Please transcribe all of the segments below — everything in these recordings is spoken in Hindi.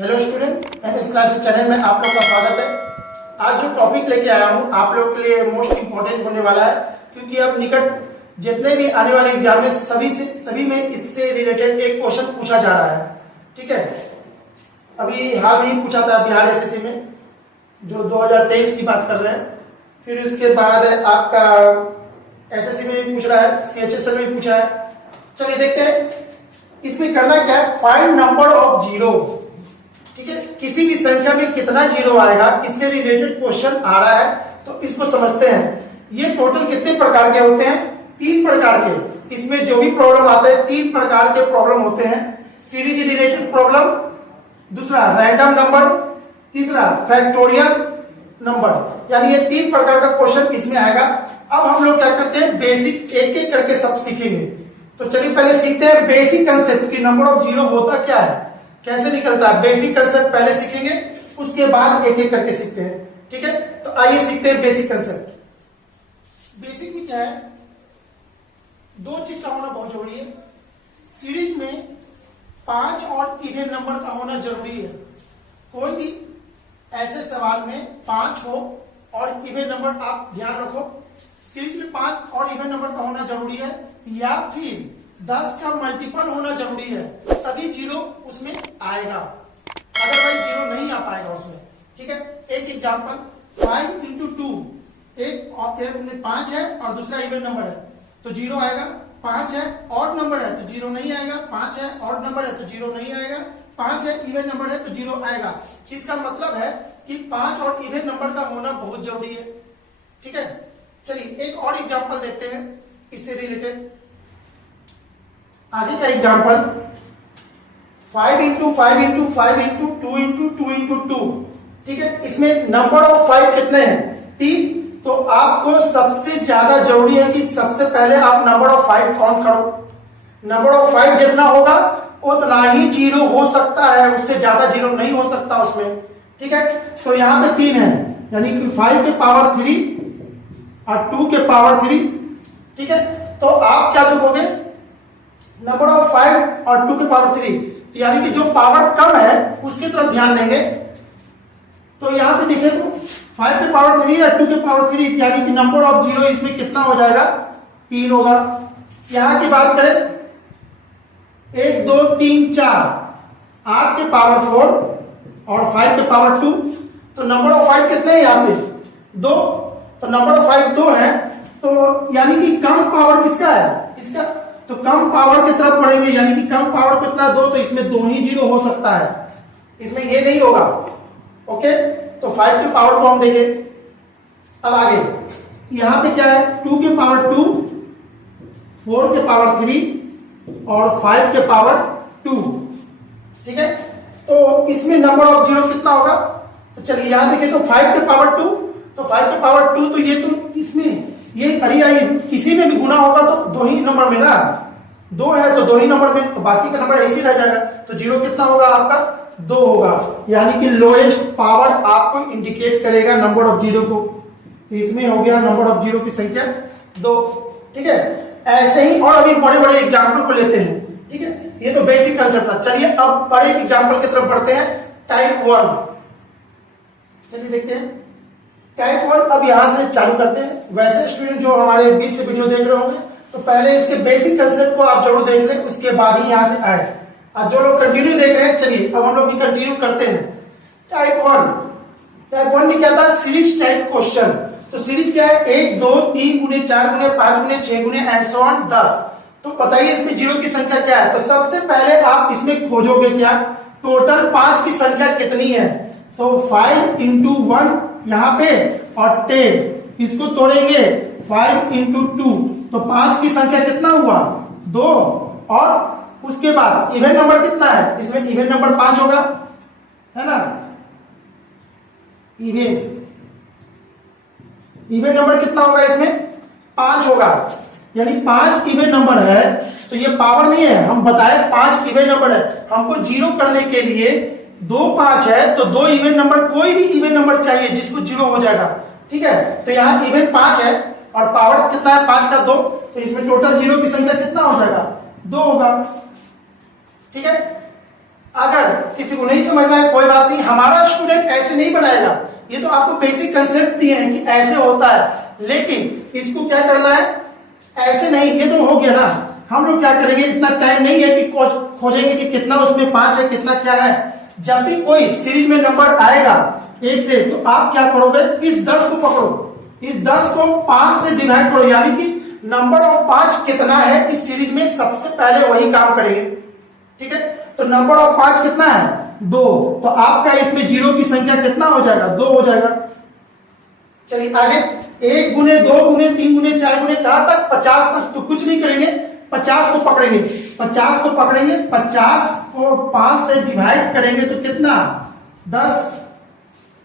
Hello student, MS classes channel में आप लोग का स्वागत है। आज जो टॉपिक लेके आया हूँ आप लोग के लिए मोस्ट इंपॉर्टेंट होने वाला है, क्योंकि अब निकट जितने भी आने वाले एग्जाम में सभी में इससे रिलेटेड एक क्वेश्चन पूछा जा रहा है। ठीक है, अभी हाल में ही पूछा था बिहार एसएससी में, जो 2023 की बात कर रहे हैं। फिर उसके बाद आपका एसएससी में भी पूछ रहा है, सीएचएसएल में भी पूछा है। चलिए देखते हैं इसमें करना क्या है। Find number of zero. ठीक है, किसी भी संख्या में कितना जीरो आएगा, इससे रिलेटेड क्वेश्चन आ रहा है, तो इसको समझते हैं। ये टोटल कितने प्रकार के होते हैं? 3 प्रकार के। इसमें जो भी प्रॉब्लम आता है 3 प्रकार के प्रॉब्लम होते हैं। सीरीज रिलेटेड प्रॉब्लम, दूसरा रैंडम नंबर, तीसरा फैक्टोरियल नंबर। यानी ये 3 प्रकार का क्वेश्चन इसमें आएगा। अब हम लोग क्या करते हैं, बेसिक एक एक करके सब सीखेंगे। तो चलिए पहले सीखते हैं बेसिक कंसेप्ट की नंबर ऑफ जीरो होता क्या है, कैसे निकलता है। बेसिक कंसेप्ट पहले सीखेंगे, उसके बाद एक एक करके सीखते हैं। ठीक है, तो आइए सीखते हैं बेसिक कंसेप्ट। बेसिक में क्या है, 2 चीज का होना बहुत जरूरी है। सीरीज में 5 और इवन नंबर का होना जरूरी है। कोई भी ऐसे सवाल में 5 हो और इवन नंबर, आप ध्यान रखो, सीरीज में 5 और इवन नंबर का होना जरूरी है, या फिर 10 का मल्टीपल होना जरूरी है, तभी जीरो उसमें आएगा। अदरवाइज जीरो नहीं आ पाएगा उसमें। ठीक है, एक एग्जांपल, 5 इंटू 2, एक 5 है और दूसरा इवन नंबर है तो जीरो आएगा। 5 है ऑड नंबर है तो जीरो नहीं आएगा। 5 है ऑड नंबर है तो जीरो नहीं आएगा। 5 है इवन नंबर है तो जीरो आएगा। इसका मतलब है कि 5 और इवन नंबर का होना बहुत जरूरी है। ठीक है, चलिए एक और एग्जांपल देखते हैं इससे रिलेटेड। आगे का example, 5 into 5 into 5 into 2 into 2 into 2। ठीक है, इसमें नंबर ऑफ 5 कितने हैं? 3। तो आपको सबसे ज्यादा जरूरी है कि सबसे पहले आप नंबर ऑफ 5 काउंट करो। नंबर ऑफ 5 जितना होगा उतना ही जीरो हो सकता है, उससे ज्यादा जीरो नहीं हो सकता उसमें। ठीक है, तो यहां पे 3 है, यानी कि 5 के पावर 3 और 2 के पावर 3। ठीक है, तो आप क्या लिखोगे, नंबर ऑफ 5 और 2 के पावर 3, यानी कि जो पावर कम है उसकी तरफ ध्यान देंगे। तो यहां पे देखें तो 5 के पावर 3 या 2 के पावर 3, यानी कि नंबर ऑफ जीरो इसमें कितना हो जाएगा, 3 होगा। यहां की बात करें 1 2 3 4, 8 के पावर 4 और 5 के पावर 2, तो नंबर ऑफ 5 कितने हैं यहाँ पे, 2। तो नंबर ऑफ 5 2 है, तो यानी कि कम पावर किसका है, इसका। तो कम पावर की तरफ पढ़ेंगे, यानी कि कम पावर कितना, 2, तो इसमें 2 ही जीरो हो सकता है, इसमें ये नहीं होगा। ओके, तो 5 के पावर को हम देंगे। अब आगे यहां पे क्या है, 2 के पावर 2, 4 के पावर 3 और 5 के पावर 2। ठीक है, तो इसमें नंबर ऑफ जीरो कितना होगा, तो चलिए यहां देखिए, तो 5 के पावर 2, तो 5 के पावर 2, तो ये तो इसमें ये आई किसी में भी गुना होगा तो 2 ही नंबर में ना, 2 है तो 2 ही नंबर में, तो बाकी का नंबर ऐसे ही रह जाएगा। तो जीरो कितना होगा आपका, 2 होगा, यानी कि लोएस्ट पावर आपको इंडिकेट करेगा नंबर ऑफ जीरो को। तो इसमें हो गया नंबर ऑफ जीरो की संख्या 2। ठीक है, ऐसे ही और अभी बड़े बड़े एग्जाम्पल को लेते हैं। ठीक है, ये तो बेसिक कंसेप्ट था। चलिए अब बड़े एग्जाम्पल की तरफ बढ़ते हैं। टाइप 1, चलिए देखते हैं टाइप 1। अब यहां से चालू करते हैं। वैसे स्टूडेंट जो हमारे बीच से वीडियो देख रहे होंगे तो पहले इसके बेसिक कंसेप्ट को आप जरूर देख लें, उसके बाद ही यहां से आए। और जो लोग कंटिन्यू देख रहे हैं, चलिए अब हम लोग भी कंटिन्यू करते हैं। टाइप 1 में क्या था, सीरीज टाइप क्वेश्चन। तो सीरीज क्या है, 1 2 3 गुने 4 गुने 5 गुने 6 गुने एंड सो ऑन 10। तो बताइए इसमें जीरो की संख्या क्या है। तो सबसे पहले आप इसमें खोजोगे क्या, टोटल 5 की संख्या कितनी है। तो 5 इंटू 1 यहां पे और 10, इसको तोड़ेंगे 5 इंटू 2, तो 5 की संख्या कितना हुआ, 2। और उसके बाद इवन नंबर कितना है, इसमें इवन नंबर 5 होगा, है ना। इवन नंबर कितना होगा, इसमें 5 होगा, यानी 5 इवन नंबर है। तो ये पावर नहीं है, हम बताए 5 इवन नंबर है। हमको जीरो करने के लिए 2 5 है, तो 2 इवन नंबर, कोई भी इवन नंबर चाहिए जिसको जीरो हो जाएगा। ठीक है, तो यहां इवन 5 है और पावर कितना है, 5 का 2, तो इसमें टोटल जीरो की संख्या कितना हो जाएगा, 2 होगा। ठीक है, अगर किसी को नहीं समझ में आया कोई बात नहीं, हमारा स्टूडेंट ऐसे नहीं बनाएगा, ये तो आपको बेसिक कंसेप्ट दिए हैं कि ऐसे होता है, लेकिन इसको क्या करना है, ऐसे नहीं, ये तो हो गया ना। हम लोग क्या करेंगे, इतना टाइम नहीं है कि खोजेंगे कि कितना उसमें 5 है कितना क्या है। जब भी कोई सीरीज में नंबर आएगा 1 से, तो आप क्या करोगे, इस 10 को पकड़ो, इस 10 को 5 से डिवाइड करो, यानी कि नंबर ऑफ 5 कितना है इस सीरीज में, सबसे पहले वही काम करेंगे। ठीक है, तो नंबर ऑफ 5 कितना है, 2, तो आपका इसमें जीरो की संख्या कितना हो जाएगा, 2 हो जाएगा। चलिए आगे, 1 गुने 2 गुने 3 गुने 4 गुने कहां तक, 50 तक। तो कुछ नहीं करेंगे, 50 को पकड़ेंगे, 50 को पकड़ेंगे, 50 को 5 से डिवाइड करेंगे तो कितना, 10।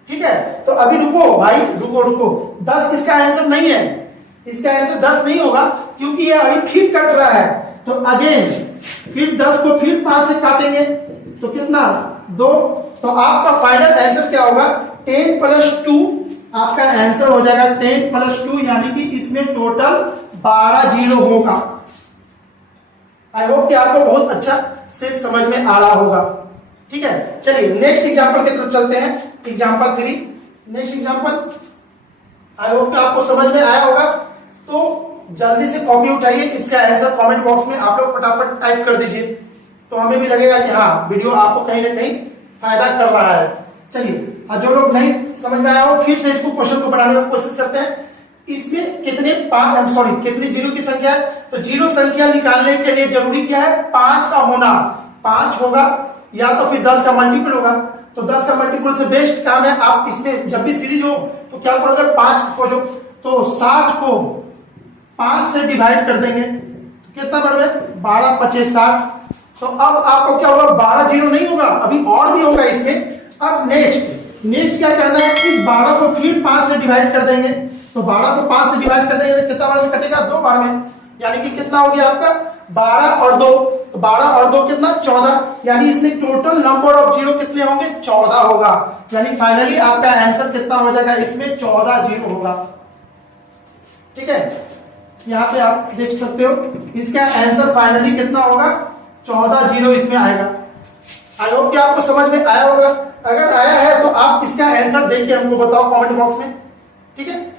ठीक है, तो अभी रुको भाई, रुको, 10 इसका आंसर नहीं है, इसका आंसर 10 नहीं होगा, क्योंकि ये अभी फिर कट रहा है। तो अगेन फिर 10 को फिर 5 से काटेंगे तो कितना, 2। तो आपका फाइनल आंसर क्या होगा, 10 प्लस 2 आपका आंसर हो जाएगा 10 प्लस 2, यानी कि इसमें टोटल 12 जीरो होगा। आई होप कि आपको बहुत अच्छा से समझ में आ रहा होगा। ठीक है, चलिए नेक्स्ट एग्जांपल की तरफ चलते हैं, एग्जांपल 3। नेक्स्ट एग्जांपल, आई होप कि आपको समझ में आया होगा। तो जल्दी से कॉपी उठाइए, इसका आंसर कमेंट बॉक्स में आप लोग फटाफट टाइप कर दीजिए, तो हमें भी लगेगा कि हाँ वीडियो आपको कहीं ना कहीं फायदा कर रहा है। चलिए, जो लोग नहीं समझ में आया हो, फिर से इसको क्वेश्चन को बनाने की कोशिश करते हैं। इसमें कितने कितनी जीरो की संख्या है, तो जीरो संख्या निकालने के लिए जरूरी क्या है, 5 का होना। 5 होगा या तो फिर 10 का मल्टीपल होगा, तो 10 का मल्टीपल से बेस्ट काम है, आप इसमें जब भी सीरीज हो तो क्या करो, अगर 5 खोजो तो 60 को 5 से डिवाइड कर देंगे तो कितना बढ़ गया, 12 25 60। तो अब आपको क्या होगा, 12 जीरो नहीं होगा, अभी और भी होगा इसमें। अब नेक्स्ट क्या करना है, इस 12 को फिर 5 से डिवाइड कर देंगे, तो 12 को 5 से डिवाइड कर देंगे तो कितना बार में कटेगा, 2 बार में, यानी कि कितना हो गया आपका 12 और 2, तो 12 और 2 कितना 14, यानी इसमें टोटल नंबर ऑफ जीरो कितने होंगे, 14 होगा। यानी फाइनली आपका आंसर कितना हो जाएगा, इसमें 14 जीरो होगा। ठीक है, यहां पे आप देख सकते हो, इसका आंसर फाइनली कितना होगा, 14 जीरो इसमें आएगा। आई होप कि आपको समझ में आया होगा। अगर आया है तो आप इसका आंसर देख के हमको बताओ कमेंट बॉक्स में। ठीक है,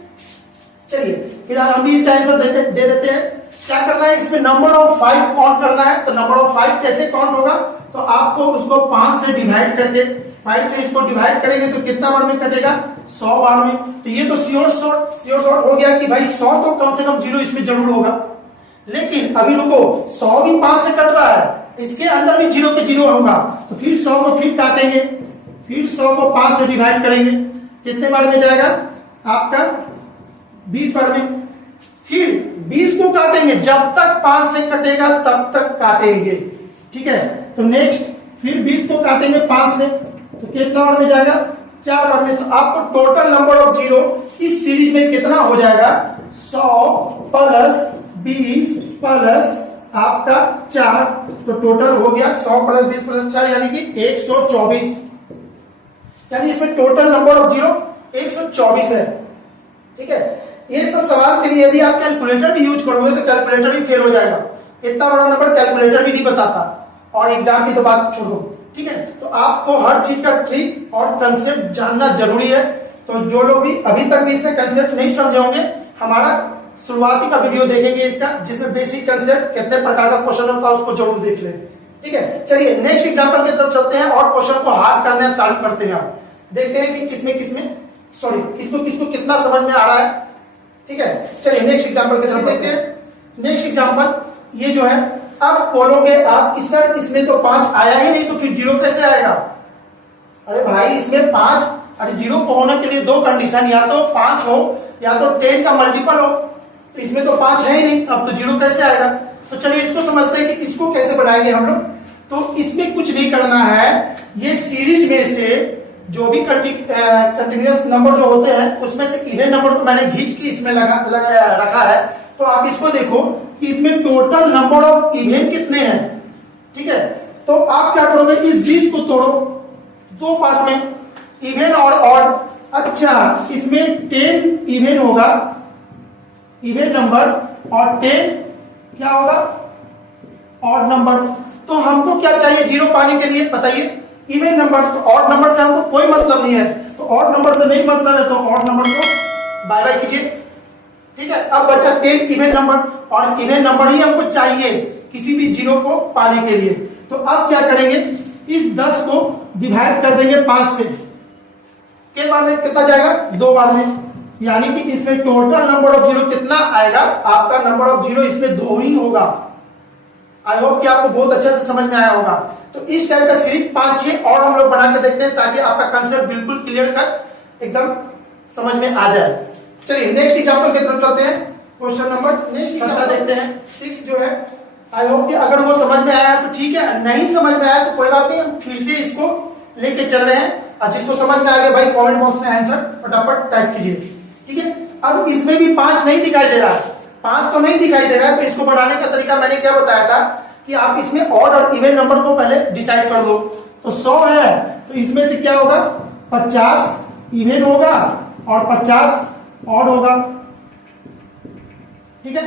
चलिए फिलहाल हम भी इसका आंसर दे देते हैं। क्या करना है, इसमें नंबर ऑफ 5 काउंट करना है। तो नंबर ऑफ 5 कैसे काउंट होगा, तो आपको उसको 5 से डिवाइड करके, 5 से इसको डिवाइड करेंगे तो कितना बार में कटेगा, 100 बार में। तो ये तो श्योर शॉर्ट हो गया कि भाई 100 तो कम से कम जीरो इसमें जरूर होगा। लेकिन अभी रुको, 100 भी 5 से कट रहा है, इसके अंदर भी जीरो के जीरो होगा, तो फिर 100 को फिर काटेंगे, फिर 100 को 5 से डिवाइड करेंगे, कितने बार में जाएगा आपका, 20 बार में। फिर 20 को काटेंगे, जब तक 5 से कटेगा तब तक काटेंगे। ठीक है, तो नेक्स्ट फिर 20 को काटेंगे 5 से, तो कितना बार में जाएगा, 4 बार में। तो आपको टोटल नंबर ऑफ जीरो इस सीरीज में कितना हो जाएगा, 100 प्लस 20 प्लस आपका 4, तो टोटल हो गया 100 प्लस 20 प्लस 4 यानी कि 124। यानी इसमें टोटल नंबर ऑफ जीरो 124 है। ठीक है, ये सब सवाल के लिए यदि आप कैलकुलेटर भी यूज करोगे तो कैलकुलेटर भी फेल हो जाएगा, इतना बड़ा नंबर कैलकुलेटर भी नहीं बताता, और एग्जाम की तो बात छोड़ो। ठीक है, तो आपको हर चीज का ट्रिक और कंसेप्ट जानना जरूरी है। तो जो लोग भी अभी तक भी इसका कंसेप्ट नहीं समझे होंगे, हमारा शुरुआती का वीडियो देखेंगे इसका, जिसमें बेसिक कंसेप्ट कितने प्रकार का क्वेश्चन होता है उसको जरूर देख लें। ठीक है, चलिए नेक्स्ट एग्जांपल की तरफ चलते हैं और क्वेश्चन को हार्ड करना चालू करते हैं। आप देखते हैं कि किसको कितना समझ में आ रहा है। ठीक है, चलिए नेक्स्ट एग्जांपल की तरफ देखते हैं। नेक्स्ट एग्जांपल ये जो है, अब बोलोगे आप कि सर इसमें तो 5 आया ही नहीं, तो फिर जीरो कैसे आएगा। अरे भाई इसमें 5, अरे जीरो को होने के लिए 2 कंडीशन, या तो 5 हो या तो 10 का मल्टीपल हो, तो इसमें तो 5 है ही नहीं, अब तो जीरो कैसे आएगा। तो चलिए इसको समझते हैं कि इसको कैसे बनाएंगे हम लोग। तो इसमें कुछ नहीं करना है, ये सीरीज में से जो भी कंटिन्यूअस नंबर जो होते हैं उसमें से इवन नंबर को मैंने खींच के इसमें रखा है। तो आप इसको देखो कि इसमें टोटल नंबर ऑफ इवन कितने हैं। ठीक है, तो आप क्या करोगे, इस 20 को तोड़ो 2 पार्ट में, इवन और ऑड। अच्छा, इसमें 10 इवन होगा, इवन नंबर, और 10 क्या होगा, ऑड नंबर। तो हमको क्या चाहिए जीरो पाने के लिए, बताइए। इवन नंबर, तो ऑड नंबर से हमको कोई मतलब नहीं है, तो ऑड नंबर से नहीं मतलब है, तो ऑड नंबर को बाय बाय कीजिए। ठीक है, अब बचा 10 इवन नंबर, और इवन नंबर ही हमको चाहिए किसी भी जीरो को पाने के लिए। तो अब क्या करेंगे, इस 10 को डिवाइड कर देंगे 5 से। किस बार में कितना जाएगा, 2 बार में, यानी कि इसमें टोटल नंबर ऑफ जीरो कितना आएगा, आपका नंबर ऑफ जीरो इसमें 2 ही होगा। आई होप कि आपको बहुत अच्छे से समझ में आया होगा। तो इस टाइप का सीरीज 5-6 और हम लोग बना के देखते हैं, ताकि आपका कंसेप्ट बिल्कुल क्लियर कट एकदम समझ में आ जाए। चलिए नेक्स्ट एग्जांपल की तरफ चलते हैं। क्वेश्चन नंबर नेक्स्ट देखते हैं 6 जो है। आई होप कि अगर वो समझ में आया तो ठीक है, नहीं समझ में आया तो कोई बात नहीं, हम फिर से इसको लेके चल रहे हैं। और जिसको समझ में आ गया भाई कमेंट बॉक्स में आंसर फटाफट टाइप कीजिए। ठीक है, अब इसमें भी 5 नहीं दिखाई दे रहा है, 5 तो नहीं दिखाई दे रहा है, तो इसको बढ़ाने का तरीका मैंने क्या बताया था कि आप इसमें ऑड और इवन नंबर को पहले डिसाइड कर दो। तो 100 है तो इसमें से क्या होगा, 50 इवन होगा और 50 ऑड होगा। ठीक है,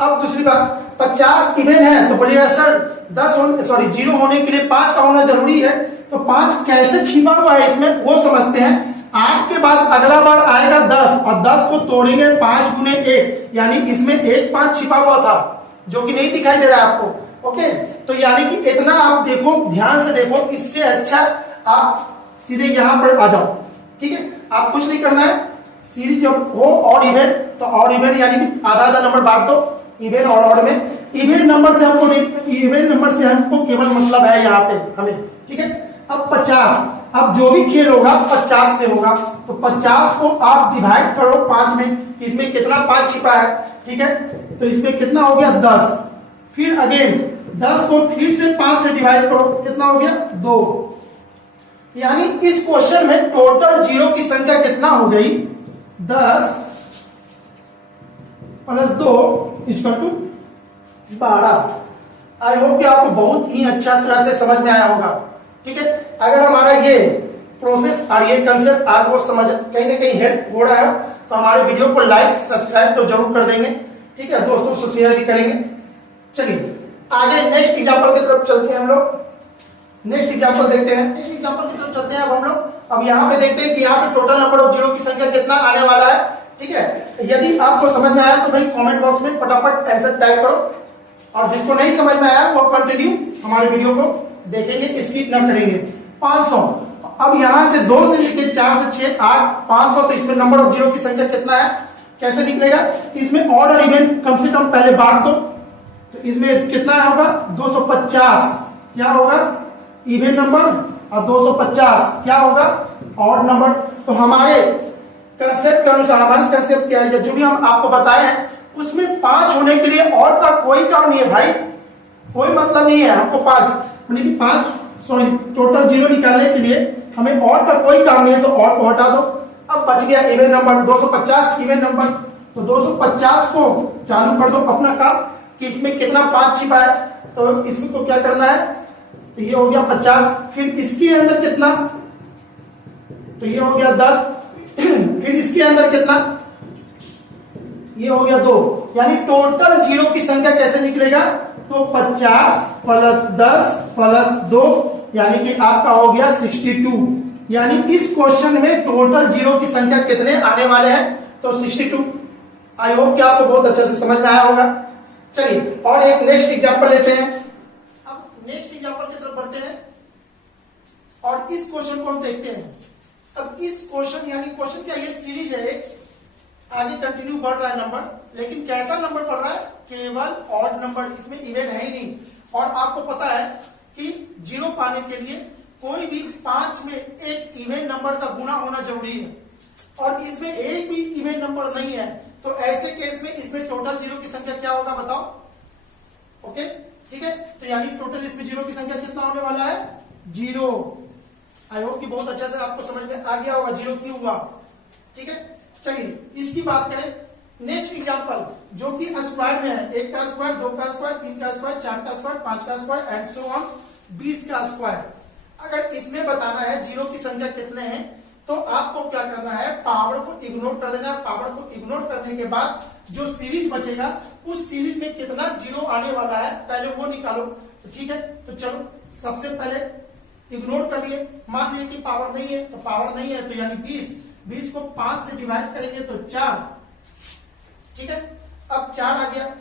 अब दूसरी बात, 50 इवन है तो बोलिएगा सर 0 होने के लिए 5 का होना जरूरी है, तो 5 कैसे छिपा हुआ है इसमें वो समझते हैं। 8 के बाद अगला बार आएगा 10, और 10 को तोड़ेंगे 5 गुने 1, यानी इसमें एक 5 छिपा हुआ था जो कि नहीं दिखाई दे रहा है आपको। ओके, तो यानी कि इतना आप देखो, ध्यान से देखो, इससे अच्छा आप सीधे यहां पर आ जाओ। ठीक है, आप कुछ नहीं करना है, सीरीज जब हो ऑड इवन तो ऑड इवन यानी कि आधा आधा नंबर बांट दो, इवन और ऑड में। इवन नंबर से हमको केवल मतलब है यहाँ पे हमें। ठीक है, अब 50, अब जो भी खेल होगा 50 से होगा, तो 50 को आप डिवाइड करो 5 में, इसमें कितना 5 छिपा है। ठीक है, तो इसमें कितना हो गया 10, फिर अगेन 10 को फिर से 5 से डिवाइड करो, कितना हो गया 2। यानी इस क्वेश्चन में टोटल जीरो की संख्या कितना हो गई, 10 plus 2 equal to 12। I hope कि आपको बहुत ही अच्छा तरह से समझ में आया होगा। ठीक है, अगर हमारा ये प्रोसेस और ये कंसेप्ट आपको समझ कहीं ना कहीं हेल्प हो रहा है तो हमारे वीडियो को लाइक सब्सक्राइब तो जरूर कर देंगे। ठीक है, दोस्तों से शेयर भी करेंगे। चलिए आगे नेक्स्ट एग्जांपल की तरफ चलते हैं हम लोग। नेक्स्ट एग्जांपल देखते हैं, नेक्स्ट एग्जांपल की तरफ चलते हैं अब हम लोग। अब यहाँ पे देखते हैं कि यहाँ पे टोटल नंबर ऑफ जीरो की संख्या कितना आने वाला है। ठीक है, यदि आपको समझ में आया तो भाई कमेंट बॉक्स में फटाफट आंसर टाइप करो, और जिसको नहीं समझ में आया वो कंटिन्यू हमारे वीडियो को देखेंगे, स्किप ना करेंगे। 500, अब यहां से 2 से लेके 4 से 6 8 500, तो इसमें नंबर ऑफ जीरो की संख्या कितना है, कैसे निकलेगा। इसमें ऑड और इवन कम से कम पहले बांट दो, तो इसमें कितना होगा 250 क्या होगा इवन नंबर, और 250 क्या होगा ऑड नंबर। तो हमारे कंसेप्ट के अनुसार, हमारे कंसेप्ट क्या है जो भी हम आपको बताए हैं उसमें 5 होने के लिए और का कोई काम नहीं है भाई, कोई मतलब नहीं है हमको 5 टोटल जीरो निकालने के लिए हमें और का कोई काम नहीं है, तो और को हटा दो। अब बच गया इवन नंबर 250 इवन नंबर, तो 250 को चालू कर दो अपना काम कि इसमें कितना 5 छिपा है, तो इसमें को क्या करना है, तो ये हो गया 50, फिर इसके अंदर कितना, तो ये हो गया 10, फिर इसके अंदर कितना, ये हो गया 2, यानी टोटल जीरो की संख्या कैसे निकलेगा, तो 50 प्लस 10 प्लस 2 यानी कि आपका हो गया 62। यानी इस क्वेश्चन में टोटल जीरो की संख्या कितने आने वाले हैं, तो 62। आई होप कि आपको बहुत अच्छे से समझ में आया होगा। चलिए और एक नेक्स्ट एग्जांपल लेते हैं। अब नेक्स्ट एग्जांपल की तरफ बढ़ते हैं और इस क्वेश्चन को हम देखते हैं। अब इस क्वेश्चन यानी क्वेश्चन क्या, ये सीरीज है एक, आगे कंटिन्यू बढ़ रहा है नंबर, लेकिन कैसा नंबर बढ़ रहा है, केवल ऑड नंबर, इसमें इवन है ही नहीं। और आपको पता है कि जीरो पाने के लिए कोई भी 5 में एक इवन नंबर का गुना होना जरूरी है, और इसमें एक भी इवन नंबर नहीं है, तो ऐसे केस में इसमें टोटल जीरो की संख्या क्या होगा बताओ। ओके ठीक है, तो यानी टोटल इसमें जीरो की संख्या कितना होने वाला है, 0। आई होप कि बहुत अच्छा से आपको समझ में आ गया होगा जीरो क्यों हुआ। ठीक है, चलिए इसकी बात करें। नेक्स्ट एग्जांपल जो कि स्क्वायर में है, 1 का स्क्वायर, 2 का स्क्वायर, 3 का स्क्वायर, 4 का स्क्वायर, 5 का स्क्वायर एंड सो ऑन 20 का स्क्वायर। अगर इसमें बताना है जीरो की संख्या कितने हैं, तो आपको क्या करना है, पावर को इग्नोर कर देना। पावर को इग्नोर करने के बाद जो सीरीज बचेगा उस सीरीज में कितना जीरो आने वाला है पहले वो निकालो। तो ठीक है, तो चलो सबसे पहले इग्नोर कर लिए, मान लिए कि पावर नहीं है, तो पावर नहीं है तो यानी 20 को 5 से डिवाइड करेंगे तो 4, ठीक है। अब 4 आ गया,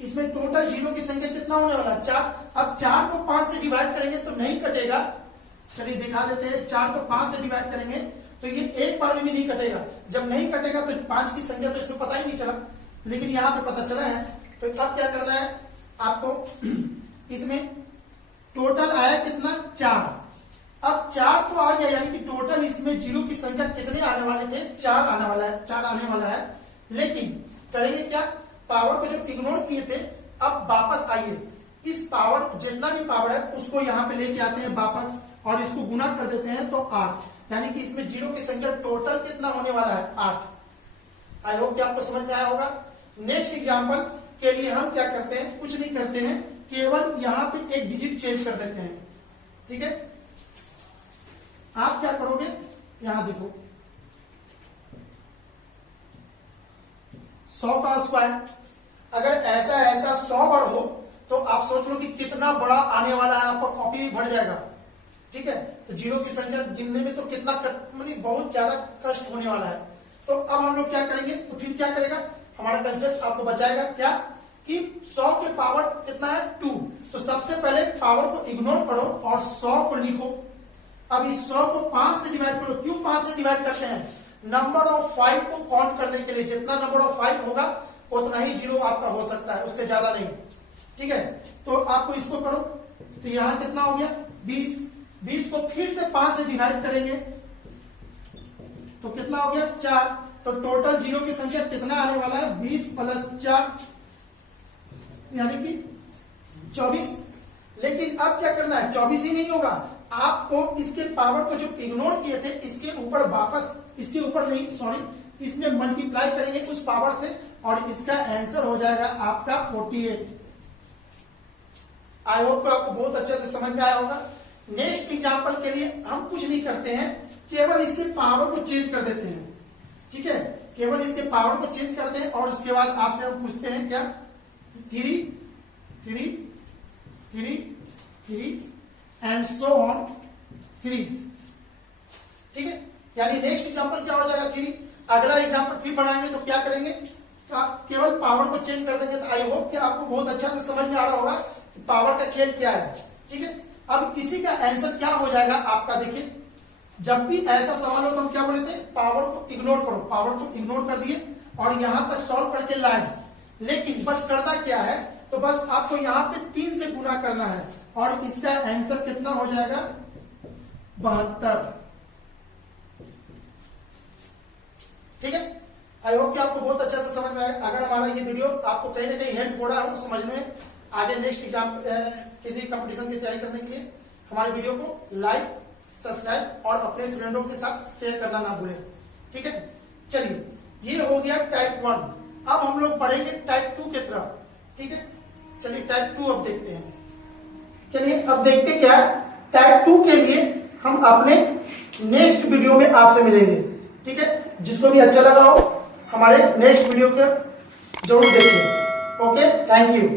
इसमें टोटल जीरो की संख्या कितना होने वाला है 4। अब 4 को 5 से डिवाइड करेंगे तो नहीं कटेगा, चलिए दिखा देते हैं। 4 को 5 से डिवाइड करेंगे तो ये एक बार भी नहीं कटेगा, जब नहीं कटेगा तो 5 की संख्या तो इसमें पता ही नहीं चला, लेकिन यहाँ पे पता चला है। तो अब क्या करना है आपको, इसमें टोटल आया कितना 4। अब 4 तो आ गया, यानी कि टोटल इसमें जीरो की संख्या कितने आने वाले थे 4 आने वाला है, 4 आने वाला है। लेकिन करेंगे क्या, पावर को जो इग्नोर किए थे अब वापस आइए, इस पावर जितना भी पावर है उसको यहाँ पे लेके आते हैं वापस और इसको गुना कर देते हैं तो 8, यानी कि इसमें जीरो की संख्या टोटल कितना होने वाला है 8। आई होप कि आपको समझ में आया होगा। नेक्स्ट एग्जांपल के लिए हम क्या करते हैं, कुछ नहीं करते हैं, केवल यहां पे एक डिजिट चेंज कर देते हैं, ठीक है। आप क्या करोगे, यहां देखो 100 का स्क्वायर, अगर ऐसा ऐसा 100 बार हो तो आप सोच लो कि कितना बड़ा आने वाला है, आपका कॉपी भी भर जाएगा, ठीक है। तो जीरो की संख्या गिनने में तो कितना मतलब बहुत ज्यादा कष्ट होने वाला है। तो अब हम लोग क्या करेंगे, तो फिर क्या करेगा, हमारा कंसेप्ट आपको बचाएगा क्या कि 100 के पावर कितना है 2, तो सबसे पहले पावर को इग्नोर करो और 100 को लिखो। अब इस 100 को 5 से डिवाइड करो, क्यों 5 से डिवाइड करते हैं, नंबर ऑफ 5 को काउंट करने के लिए, जितना नंबर ऑफ 5 होगा उतना ही जीरो आपका हो सकता है, उससे ज्यादा नहीं, ठीक है। तो आपको इसको करो, तो यहां कितना हो गया 20 को फिर से 5 से डिवाइड करेंगे तो कितना हो गया 4, तो टोटल जीरो की संख्या कितना आने वाला है 20 प्लस 4 यानी कि 24। लेकिन अब क्या करना है, 24 ही नहीं होगा, आपको इसके पावर को जो इग्नोर किए थे इसके ऊपर वापस, इसके ऊपर नहीं सॉरी, इसमें मल्टीप्लाई करेंगे उस पावर से और इसका आंसर हो जाएगा आपका 48। आई होप को आपको बहुत अच्छे से समझ में आया होगा। नेक्स्ट एग्जांपल के लिए हम कुछ नहीं करते हैं, केवल इसके पावर को चेंज कर देते हैं, ठीक है। केवल इसके पावर को चेंज करते हैं और उसके बाद आपसे हम पूछते हैं क्या 3 3 3 3 एंड सो ऑन 3, ठीक है। यानी नेक्स्ट एग्जांपल क्या हो जाएगा 3। अगला एग्जांपल फिर बनाएंगे तो क्या करेंगे, केवल पावर को चेंज कर देंगे। तो आई होप कि आपको बहुत अच्छा से समझ में आ रहा होगा कि पावर का खेल क्या है, ठीक है। अब इसी का आंसर क्या हो जाएगा आपका, देखिए जब भी ऐसा सवाल हो तो हम क्या बोले थे, पावर को इग्नोर करो, पावर को इग्नोर कर दिए और यहां तक सॉल्व करके लाए। लेकिन बस करना क्या है, तो बस आपको यहां पे 3 से गुना करना है और इसका आंसर कितना हो जाएगा 72, ठीक है। आई होप कि आपको बहुत अच्छा से समझ में आए। अगर हमारा ये वीडियो आपको कहीं ना कहीं हेल्प हो रहा हो समझने में, आगे नेक्स्ट एग्जाम किसी कंपटीशन की तैयारी करने के लिए हमारे वीडियो को लाइक सब्सक्राइब और अपने फ्रेंडों के साथ शेयर करना ना भूलें, ठीक है। चलिए ये हो गया टाइप 1। अब हम लोग बढ़ेंगे टाइप 2 की तरफ, ठीक है। चलिए टाइप 2 अब देखते हैं। चलिए अब देखते क्या है, टाइप 2 के लिए हम अपने नेक्स्ट वीडियो में आपसे मिलेंगे, ठीक है। जिसको भी अच्छा लगा हो हमारे नेक्स्ट वीडियो को जरूर देखिए। Okay, thank you.